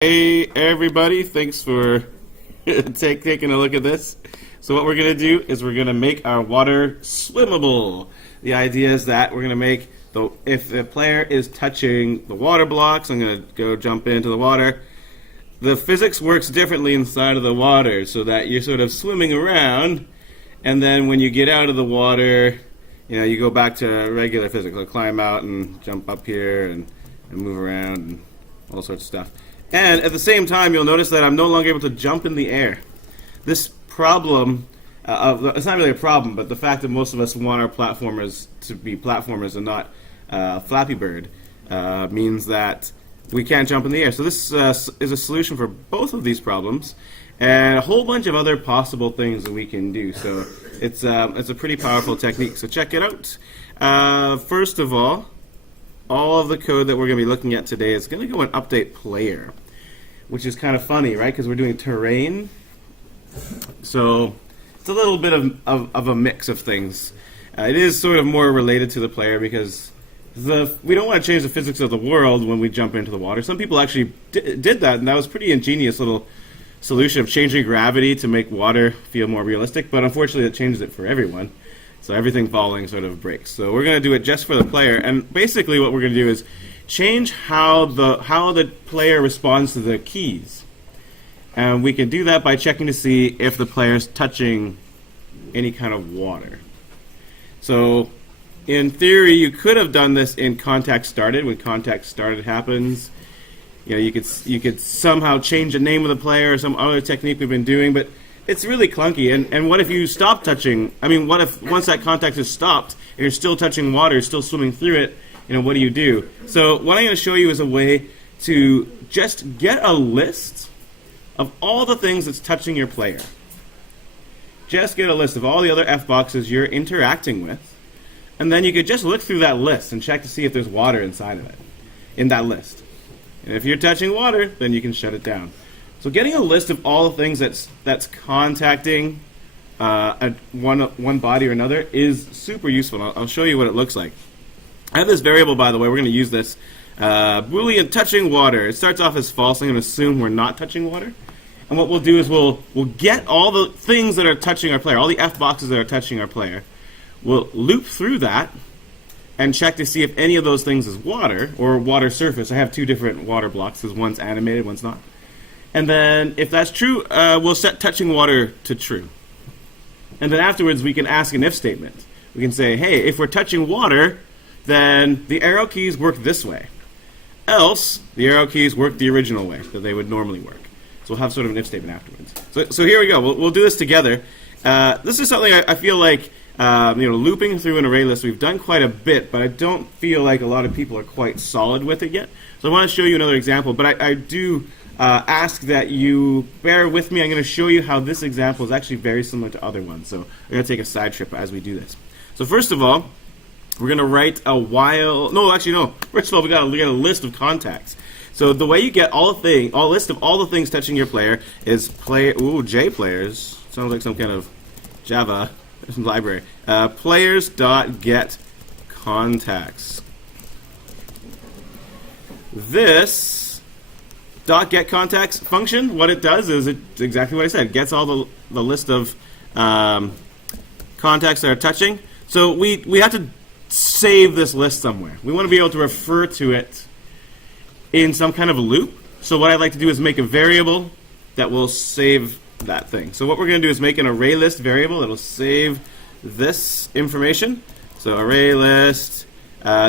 Hey everybody, thanks for taking a look at this. So what we're going to do is we're going to make our water swimmable. The idea is that we're going to make, if the player is touching the water blocks, I'm going to go jump into the water. The physics works differently inside of the water so that you're sort of swimming around, and then when you get out of the water, you go back to regular physics. Like climb out and jump up here and move around and all sorts of stuff. And at the same time, you'll notice that I'm no longer able to jump in the air. This problem, it's not really a problem, but the fact that most of us want our platformers to be platformers and not Flappy Bird means that we can't jump in the air. So this is a solution for both of these problems and a whole bunch of other possible things that we can do. So it's a pretty powerful technique. So check it out. First of all of the code that we're going to be looking at today is going to go in update player, which is kind of funny, right? Because we're doing terrain. So it's a little bit of a mix of things. It is sort of more related to the player because we don't want to change the physics of the world when we jump into the water. Some people actually did that, and that was a pretty ingenious little solution of changing gravity to make water feel more realistic, but unfortunately it changes it for everyone. So everything falling sort of breaks. So we're going to do it just for the player, and basically what we're going to do is change how the player responds to the keys. And we can do that by checking to see if the player is touching any kind of water. So in theory, you could have done this in contact started. When contact started happens, you could somehow change the name of the player or some other technique we've been doing, but it's really clunky. And what if you stop touching? I mean, what if once that contact is stopped and you're still touching water, you're still swimming through it? What do you do? So what I'm going to show you is a way to just get a list of all the things that's touching your player. Just get a list of all the other F boxes you're interacting with, and then you could just look through that list and check to see if there's water inside of it, in that list. And if you're touching water, then you can shut it down. So getting a list of all the things that's contacting one body or another is super useful. I'll show you what it looks like. I have this variable, by the way. We're going to use this. Boolean touching water. It starts off as false. I'm going to assume we're not touching water. And what we'll do is we'll get all the things that are touching our player, all the F boxes that are touching our player. We'll loop through that and check to see if any of those things is water or water surface. I have two different water blocks because one's animated, one's not. And then if that's true, we'll set touching water to true. And then afterwards we can ask an if statement. We can say, hey, if we're touching water, then the arrow keys work this way. Else, the arrow keys work the original way that they would normally work. So we'll have sort of an if statement afterwards. So here we go. We'll do this together. This is something I feel like looping through an array list we've done quite a bit, but I don't feel like a lot of people are quite solid with it yet. So I want to show you another example, but I do ask that you bear with me. I'm going to show you how this example is actually very similar to other ones. So we're going to take a side trip as we do this. So first of all, we're going to write a while. No, actually, no. First of all, we got a list of contacts. So the way you get a list of all the things touching your player is JPlayers. Sounds like some kind of Java library. Players.getContacts. This .getContacts function, what it does is it's exactly what I said. It gets all the list of contacts that are touching. So we have to save this list somewhere. We want to be able to refer to it in some kind of a loop. So what I'd like to do is make a variable that will save that thing. So what we're going to do is make an array list variable that will save this information. So array list,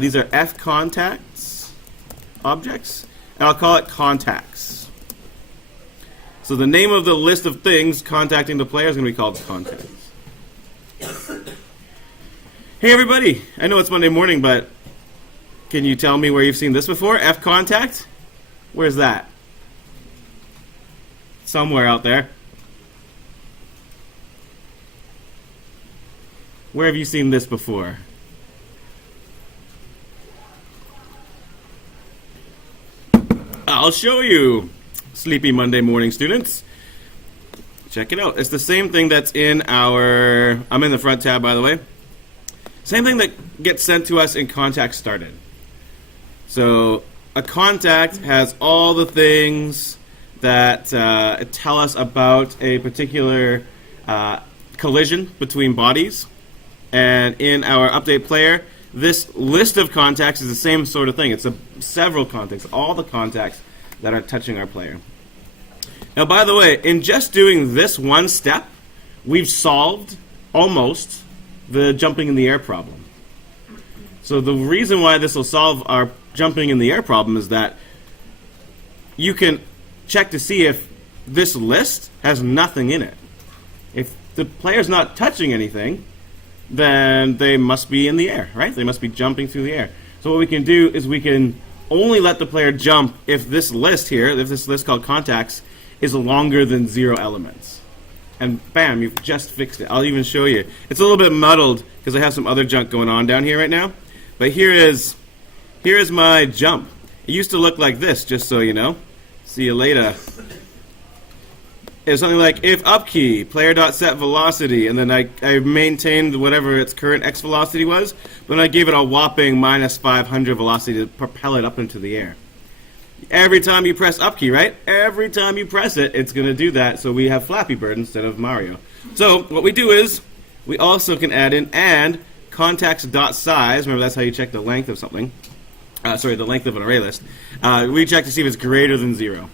these are F contacts objects, and I'll call it contacts. So the name of the list of things contacting the player is going to be called contacts. Hey everybody, I know it's Monday morning, but can you tell me where you've seen this before? F contact? Where's that? Somewhere out there. Where have you seen this before? I'll show you, sleepy Monday morning students. Check it out. It's the same thing that's in our, I'm in the front tab, by the way. Same thing that gets sent to us in contact started. So a contact has all the things that tell us about a particular collision between bodies. And in our update player, this list of contacts is the same sort of thing. It's several contacts, all the contacts that are touching our player. Now, by the way, in just doing this one step, we've solved almost the jumping in the air problem. So the reason why this will solve our jumping in the air problem is that you can check to see if this list has nothing in it. If the player's not touching anything, then they must be in the air, right? They must be jumping through the air. So what we can do is we can only let the player jump if this list here, if this list called contacts, is longer than 0 elements. And bam, you've just fixed it. I'll even show you. It's a little bit muddled because I have some other junk going on down here right now. But here is my jump. It used to look like this, just so you know. See you later. It's something like if up key, player.set velocity, and then I maintained whatever its current x velocity was, but then I gave it a whopping minus 500 velocity to propel it up into the air. Every time you press up key, right? Every time you press it, it's going to do that, so we have Flappy Bird instead of Mario. So what we do is we also can add in and contacts.size. Remember, that's how you check the length of something. The length of an array list. We check to see if it's greater than 0.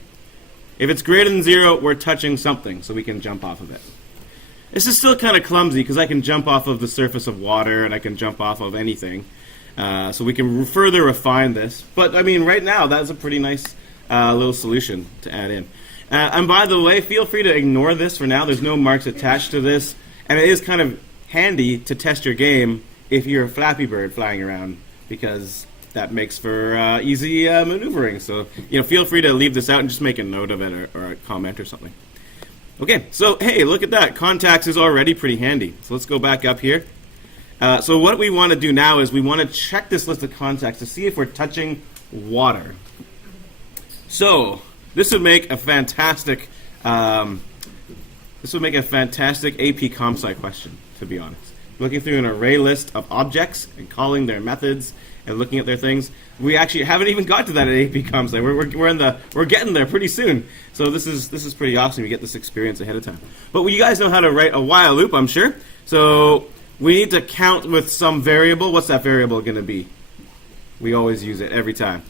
If it's greater than 0, we're touching something, so we can jump off of it. This is still kind of clumsy because I can jump off of the surface of water and I can jump off of anything. So we can further refine this. But, I mean, right now, that's a pretty nice little solution to add in. And by the way, feel free to ignore this for now. There's no marks attached to this. And it is kind of handy to test your game if you're a Flappy Bird flying around, because that makes for easy maneuvering. So, feel free to leave this out and just make a note of it or a comment or something. Okay, so, hey, look at that. Contacts is already pretty handy. So let's go back up here. So what we want to do now is we want to check this list of contacts to see if we're touching water. So this would make a fantastic AP comp sci question, to be honest. Looking through an array list of objects and calling their methods and looking at their things. We actually haven't even got to that at AP comp sci. We're getting there pretty soon. So this is pretty awesome. You get this experience ahead of time. But you guys know how to write a while loop, I'm sure. So we need to count with some variable. What's that variable going to be? We always use it every time.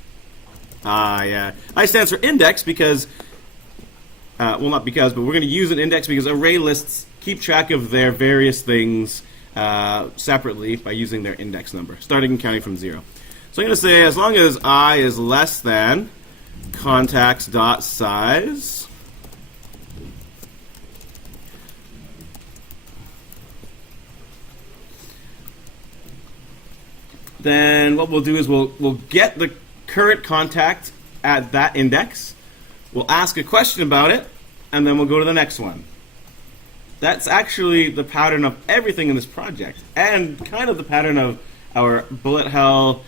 Yeah. I stands for index because, not because, but we're going to use an index because array lists keep track of their various things separately by using their index number, starting and counting from 0. So I'm going to say as long as I is less than contacts.size, then what we'll do is we'll get the current contact at that index, we'll ask a question about it, and then we'll go to the next one. That's actually the pattern of everything in this project, and kind of the pattern of our bullet hell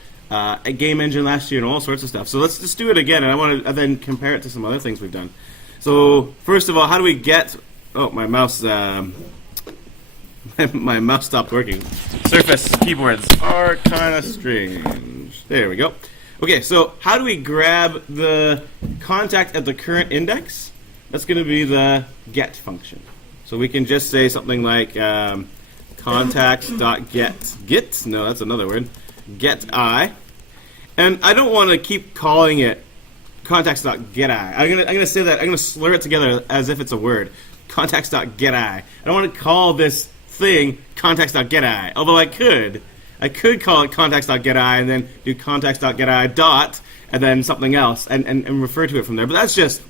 game engine last year and all sorts of stuff. So let's just do it again, and I want to then compare it to some other things we've done. So first of all, how do we get... Oh, my mouse... my mouse stopped working. Surface keyboards are kind of strange. There we go. Okay, so how do we grab the contact at the current index? That's going to be the get function. So we can just say something like contacts.get. No, that's another word. Get I. And I don't want to keep calling it contacts.getI. I'm gonna say that. I'm going to slur it together as if it's a word. Contacts.getI. I don't want to call this thing contacts.getI, although I could call it contacts.getI and then do contacts.getI dot and then something else and refer to it from there, but that's just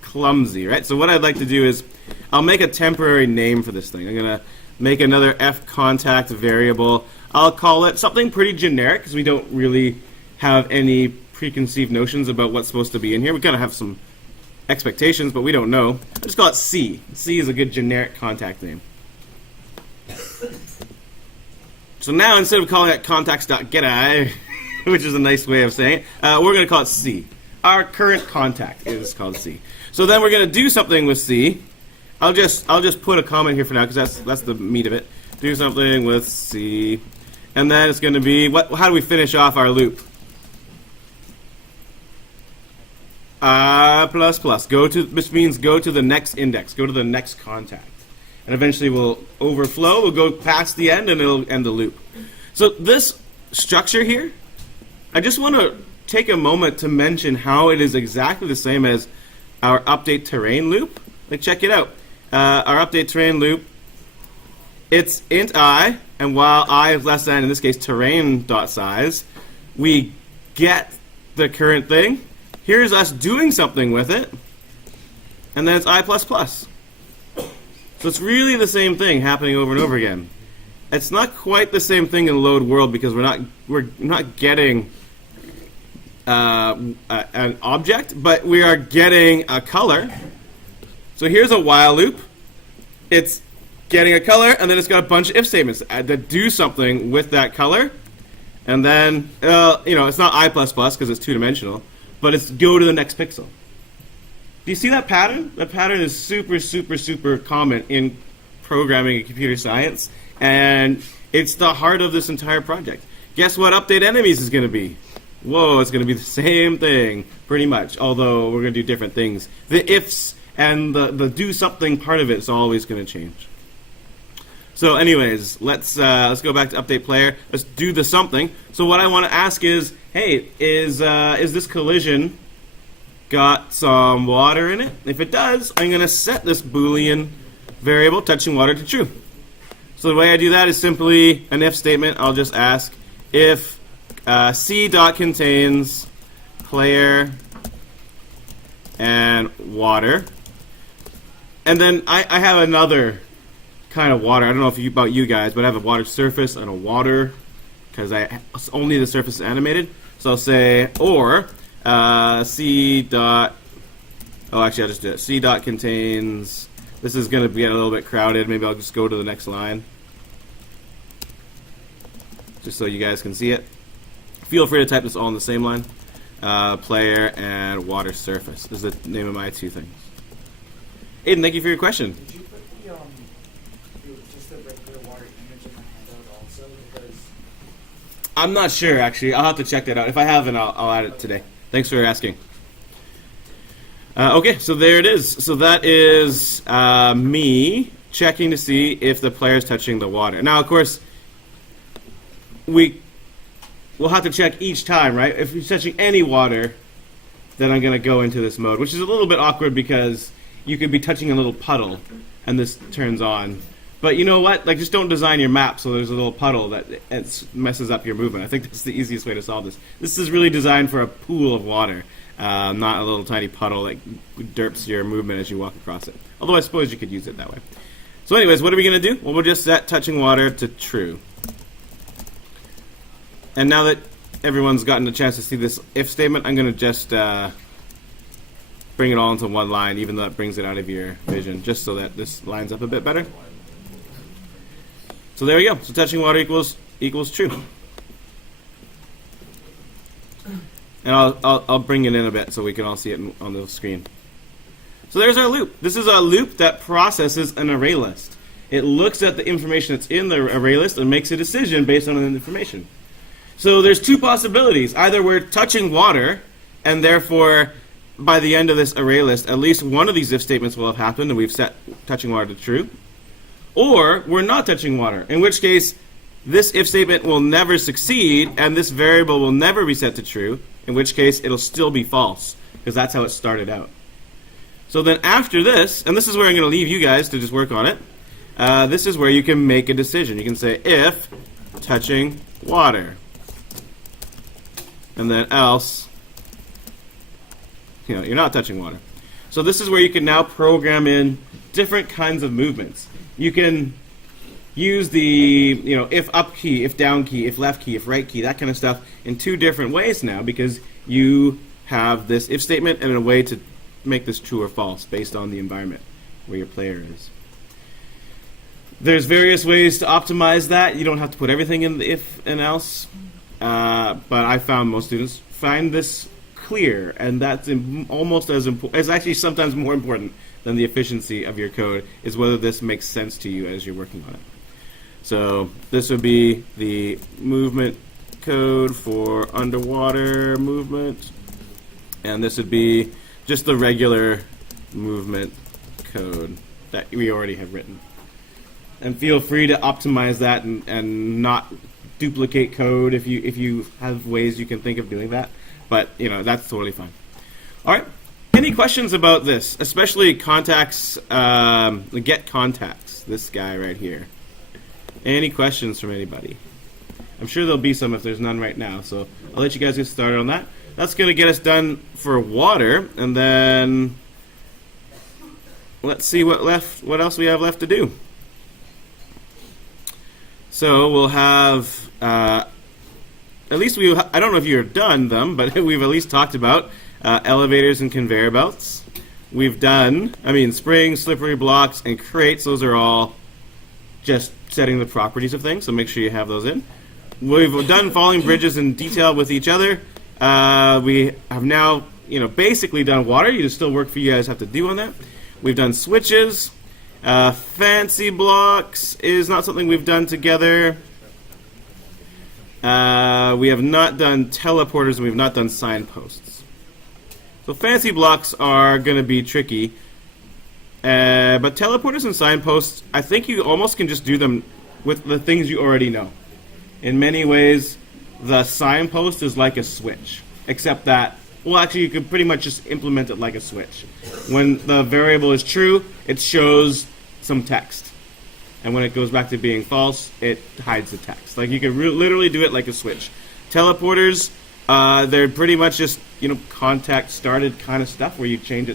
clumsy, right? So what I'd like to do is I'll make a temporary name for this thing. I'm going to make another fContact variable. I'll call it something pretty generic because we don't really have any preconceived notions about what's supposed to be in here. We kind of have some expectations, but we don't know. I'll just call it C. C is a good generic contact name. So now, instead of calling it contacts.getI, which is a nice way of saying it, we're going to call it C. Our current contact is called C. So then we're going to do something with C. I'll just put a comment here for now because that's the meat of it. Do something with C, and then it's going to be how do we finish off our loop? plus plus. Go to, which means go to the next index. Go to the next contact. And eventually we'll overflow. We'll go past the end and it'll end the loop. So this structure here, I just want to take a moment to mention how it is exactly the same as our update terrain loop. Like, check it out. Our update terrain loop, it's int I, and while I is less than, in this case, terrain.size, we get the current thing. Here's us doing something with it, and then it's I++. So it's really the same thing happening over and over again. It's not quite the same thing in load world because we're not getting an object, but we are getting a color. So here's a while loop. It's getting a color, and then it's got a bunch of if statements that do something with that color. And then, it's not I++ because it's two-dimensional, but it's go to the next pixel. Do you see that pattern? That pattern is super, super, super common in programming and computer science, and it's the heart of this entire project. Guess what update enemies is going to be? Whoa, it's going to be the same thing, pretty much, although we're going to do different things. The ifs and the do something part of it is always going to change. So anyways, let's go back to update player. Let's do the something. So what I want to ask is, hey, is this collision got some water in it? If it does, I'm going to set this Boolean variable touching water to true. So the way I do that is simply an if statement. I'll just ask if C dot contains player and water. And then I have another kind of water. I don't know about you guys, but I have a water surface and a water because only the surface is animated. So I'll say or C dot. Oh, actually, I'll just do it. C dot contains. This is going to get a little bit crowded. Maybe I'll just go to the next line, just so you guys can see it. Feel free to type this all in the same line. Player and water surface. This is the name of my two things. Aiden, thank you for your question. Did you put just the regular water image in the handout also? Because I'm not sure, actually. I'll have to check that out. If I haven't, I'll add it today. Thanks for asking. Okay, so there it is. So that is me checking to see if the player is touching the water. Now, of course, we'll have to check each time, right? If he's touching any water, then I'm going to go into this mode, which is a little bit awkward because you could be touching a little puddle, and this turns on. But you know what? Like, just don't design your map so there's a little puddle that it messes up your movement. I think that's the easiest way to solve this. This is really designed for a pool of water, not a little tiny puddle that derps your movement as you walk across it. Although I suppose you could use it that way. So anyways, what are we going to do? Well, we'll just set touching water to true. And now that everyone's gotten a chance to see this if statement, I'm going to just bring it all into one line, even though that brings it out of your vision, just so that this lines up a bit better. So there we go. So touching water equals true. And I'll bring it in a bit so we can all see it on the screen. So there's our loop. This is a loop that processes an array list. It looks at the information that's in the array list and makes a decision based on the information. So there's two possibilities. Either we're touching water, and therefore, by the end of this array list, at least one of these if statements will have happened, and we've set touching water to true. Or we're not touching water, in which case this if statement will never succeed, and this variable will never be set to true, in which case it'll still be false, because that's how it started out. So then after this, and this is where I'm going to leave you guys to just work on it, this is where you can make a decision. You can say if touching water. And then else, you're not touching water. So this is where you can now program in different kinds of movements. You can use the if up key, if down key, if left key, if right key, that kind of stuff in two different ways now, because you have this if statement and a way to make this true or false based on the environment where your player is. There's various ways to optimize that. You don't have to put everything in the if and else. But I found most students find this clear, and that's almost as important. It's actually sometimes more important than the efficiency of your code, is whether this makes sense to you as you're working on it. So this would be the movement code for underwater movement, and this would be just the regular movement code that we already have written. And feel free to optimize that and not duplicate code if you have ways you can think of doing that. But that's totally fine. All right. Any questions about this, especially contacts, the getContacts, this guy right here? Any questions from anybody? I'm sure there'll be some if there's none right now. So I'll let you guys get started on that. That's going to get us done for water, and then let's see what else we have left to do. So we'll have, at least I don't know if you've done them, but we've at least talked about elevators and conveyor belts. We've done, springs, slippery blocks, and crates. Those are all just setting the properties of things, so make sure you have those in. We've done falling bridges in detail with each other. We have now, basically done water. There's still work for you guys have to do on that. We've done switches. Fancy blocks is not something we've done together. We have not done teleporters, and we've not done signposts. So fancy blocks are going to be tricky. But teleporters and signposts, I think you almost can just do them with the things you already know. In many ways, the signpost is like a switch, except that, well, actually, you could pretty much just implement it like a switch. When the variable is true, it shows some text. And when it goes back to being false, it hides the text. Like, you could literally do it like a switch. Teleporters, they're pretty much just, contact started kind of stuff where you change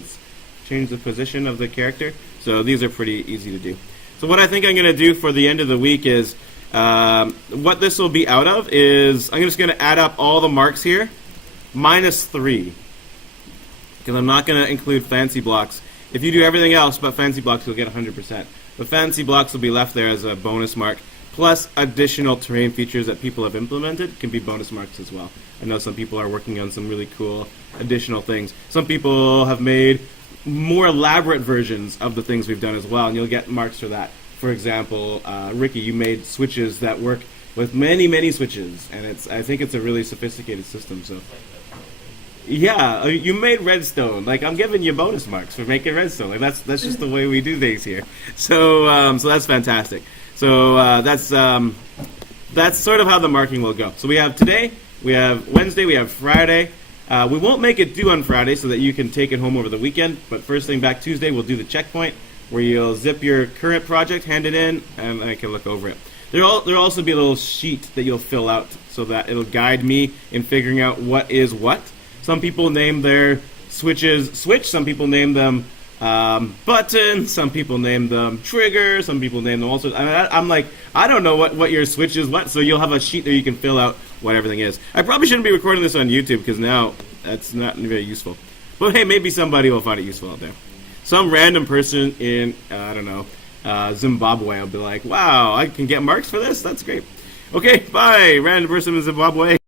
the position of the character. So these are pretty easy to do. So what I think I'm going to do for the end of the week is, what this will be out of is, I'm just going to add up all the marks here, -3. Because I'm not going to include fancy blocks. If you do everything else but fancy blocks, you'll get 100%. But fancy blocks will be left there as a bonus mark. Plus additional terrain features that people have implemented can be bonus marks as well. I know some people are working on some really cool additional things. Some people have made more elaborate versions of the things we've done as well, and you'll get marks for that. For example, Ricky, you made switches that work with many, many switches, and I think it's a really sophisticated system. So, yeah, you made redstone. Like, I'm giving you bonus marks for making redstone. Like, that's just the way we do things here. So, so that's fantastic. So that's sort of how the marking will go. So we have today, we have Wednesday, we have Friday. We won't make it due on Friday so that you can take it home over the weekend. But first thing back Tuesday, we'll do the checkpoint, where you'll zip your current project, hand it in, and I can look over it. There'll also be a little sheet that you'll fill out so that it'll guide me in figuring out what is what. Some people name their switches switch, some people name them button, some people name them trigger, some people name them all sorts. I'm like, I don't know what your switch is what, so you'll have a sheet there you can fill out what everything is. I probably shouldn't be recording this on YouTube because now that's not very useful. But hey, maybe somebody will find it useful out there. Some random person in, I don't know, Zimbabwe will be like, wow, I can get marks for this? That's great. Okay, bye, random person in Zimbabwe.